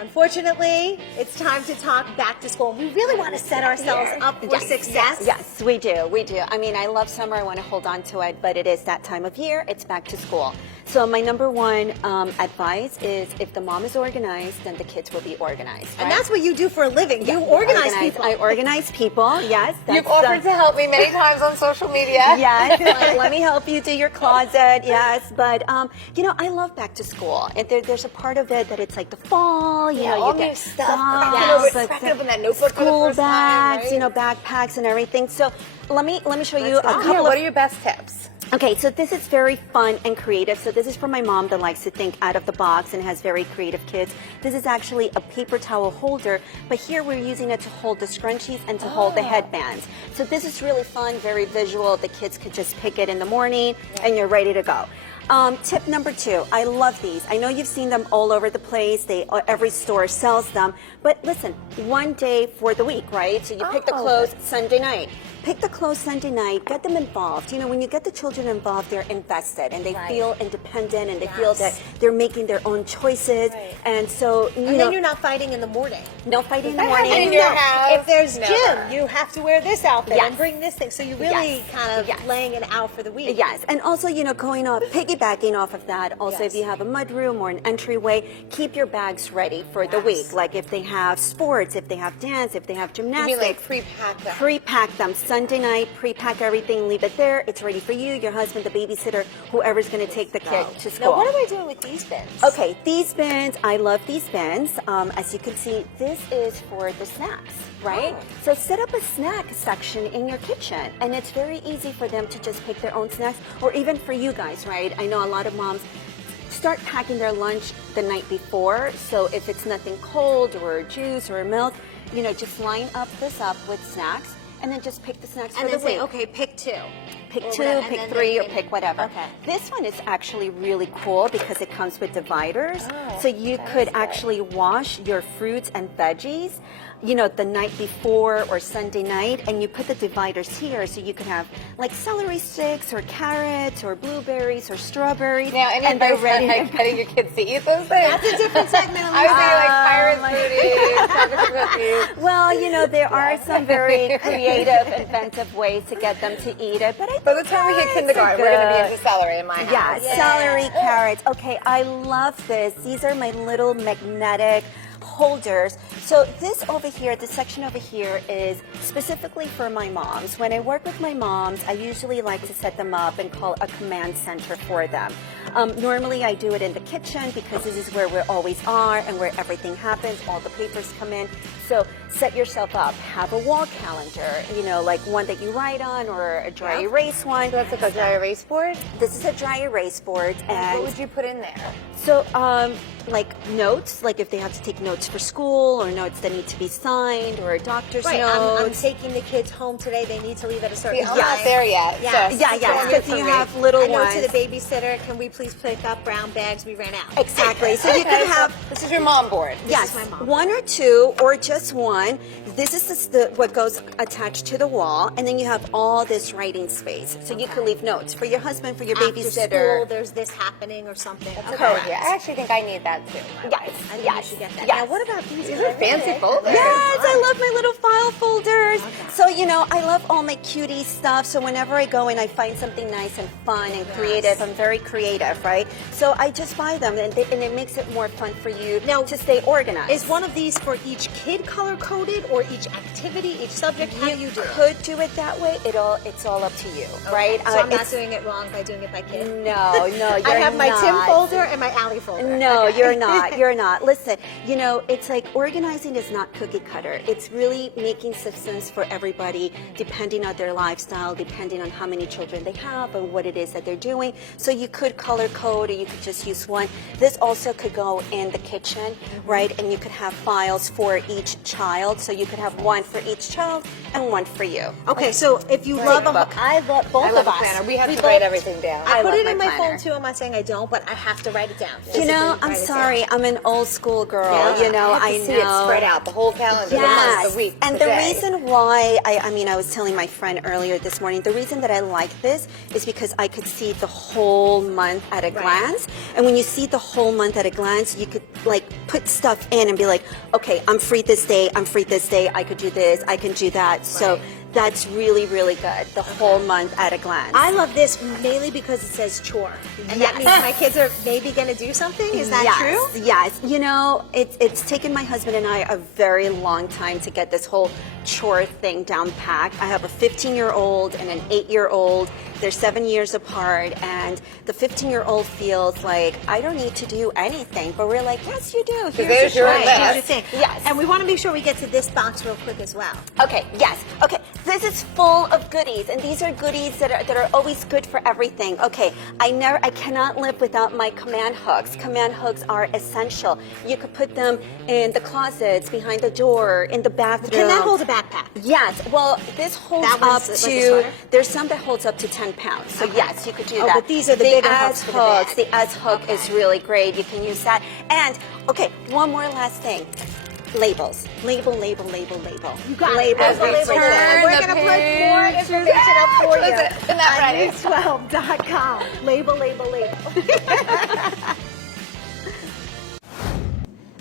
unfortunately, it's time to talk back to school. We really want to set ourselves up for success. Yes, we do. We do. I mean, I love summer. I want to hold on to it, but it is that time of year. It's back to school. So my number one advice is if the mom is organized, then the kids will be organized. Right? And that's what you do for a living. You organize people. I organize people, yes. You've offered to help me many times on social media. Yes, let me help you do your closet, yes. But, you know, I love back to school. And there's a part of it that it's like the fall, you know, all you new get stuff. cracking open that notebook for the school first bags, time, right? you know, backpacks and everything. So let me show you a couple What of... are your best tips? Okay, so this is very fun and creative. So this is for my mom that likes to think out of the box and has very creative kids. This is actually a paper towel holder, but here we're using it to hold the scrunchies and to hold the headbands. So this is really fun, very visual. The kids could just pick it in the morning and you're ready to go. Tip number 2, I love these. I know you've seen them all over the place. Every store sells them. But listen, one day for the week, right? So you pick the clothes Sunday night. Pick the clothes Sunday night, get them involved. You know, when you get the children involved, they're invested and they feel independent and they feel that they're making their own choices. And so, you know. Then you're not fighting in the morning. No fighting in the morning. in your house, if there's gym, you have to wear this outfit and bring this thing. So you're really kind of laying it out for the week. Yes, and also, you know, piggybacking off of that, also if you have a mudroom or an entryway, keep your bags ready for the week. Like if they have sports, if they have dance, if they have gymnastics. You mean like pre-pack them? Pre-pack them. Sunday night, pre-pack everything, leave it there. It's ready for you, your husband, the babysitter, whoever's going to take the kid to school. Now, what am I doing with these bins? Okay, these bins, I love these bins. As you can see, this is for the snacks, right? So set up a snack section in your kitchen, and it's very easy for them to just pick their own snacks, or even for you guys, right? I know a lot of moms start packing their lunch the night before, so if it's nothing cold or juice or milk, you know, just line this up with snacks, and then just pick the snacks for the week. Say, okay, pick 2. Pick 2, pick 3, or pick whatever. Okay. This one is actually really cool because it comes with dividers. So you could actually wash your fruits and veggies, you know, the night before or Sunday night, and you put the dividers here so you could have like celery sticks or carrots or blueberries or strawberries. Now, any advice on how getting your kids to eat those things? That's a different segment. I was thinking like pirate foodies, Well, you know, there are some very creative, inventive ways to get them to eat it, but I by the time we hit kindergarten, we're going to be into celery in my house. Yeah, celery, carrots. Okay, I love this. These are my little magnetic holders. So this over here, this section over here is specifically for my moms. When I work with my moms, I usually like to set them up and call a command center for them. Normally I do it in the kitchen because this is where we always are and where everything happens, all the papers come in. So set yourself up, have a wall calendar, you know, like one that you write on or a dry erase one. So that's like a dry erase board? This is a dry erase board. And what would you put in there? So, like notes, like if they have to take notes for school or notes that need to be signed or a doctor's note. I'm taking the kids home today. They need to leave at a certain time. I'm not there yet. Yeah. Because you have little I know ones. to the babysitter, can we please pick up brown bags? We ran out. Exactly. So you can have. This is your mom board. Yes, my mom. 1 or 2 or just one. This is what goes attached to the wall, and then you have all this writing space. So you can leave notes for your husband, for your After babysitter. school, there's this happening or something. Correct. Yeah, I actually think I need that too. Yes, I think you should get that. yes. Now, what about these? These are fancy folders. Yes, I love my little file folders. So, you know, I love all my cutie stuff. So whenever I go and I find something nice and fun and creative, I'm very creative, right? So I just buy them, and it makes it more fun for you to stay organized. Is one of these for each kid color-coded or each activity, each subject? How do you do it? Could do it that way. It's all up to you, right? So I'm not doing it wrong by doing it by kid? No, you're not. I have my Tim folder and my Allie folder. No, you're not. You're not. Listen, you know, it's like organizing is not cookie cutter. It's really making systems for everybody, depending on their lifestyle, depending on how many children they have and what it is that they're doing. So you could color code, or you could just use one. This also could go in the kitchen, right? And you could have files for each child. So you could have one for each child and one for you. Okay, so if you love them, I love both of us. We have to write everything down. I put love it in my my phone planner. too. I'm not saying I don't, but I have to write it down. You know, I'm sorry. I'm an old school girl. Yeah. You know, I have to see it spread out, the whole calendar, the month, the week, and the the day. reason why, I mean, I was telling my friend earlier this morning, the reason that I like this is because I could see the whole month at a glance. And when you see the whole month at a glance, you could like put stuff in and be like, okay, I'm free this day, I'm free this day, I could do this, I can do that. So that's really, really good. The whole month at a glance. I love this mainly because it says chore. And that means my kids are maybe going to do something. Is that true? Yes. You know, it's taken my husband and I a very long time to get this whole chore thing down packed. I have a 15-year-old and an 8-year-old. They're 7 years apart, and the 15-year-old feels like, I don't need to do anything. But we're like, yes, you do. there's your list. Here's the thing. Yes. And we want to make sure we get to this box real quick as well. Okay, yes. Okay, this is full of goodies, and these are goodies that are always good for everything. Okay, I cannot live without my command hooks. Command hooks are essential. You could put them in the closets, behind the door, in the bathroom. Can that hold a backpack? Yes. Well, this holds That up one's like a to. sweater? There's some that holds up to 10 pounds. So yes, you could do that. But these are the bigger S hooks for the bag. hooks. The S hook is really great. You can use that. And okay, one more last thing. Labels. Label, label, label, label. You got label, it. label, Label, label. We're going to put more information up for you Isn't that on right? news12.com. Label, label, label.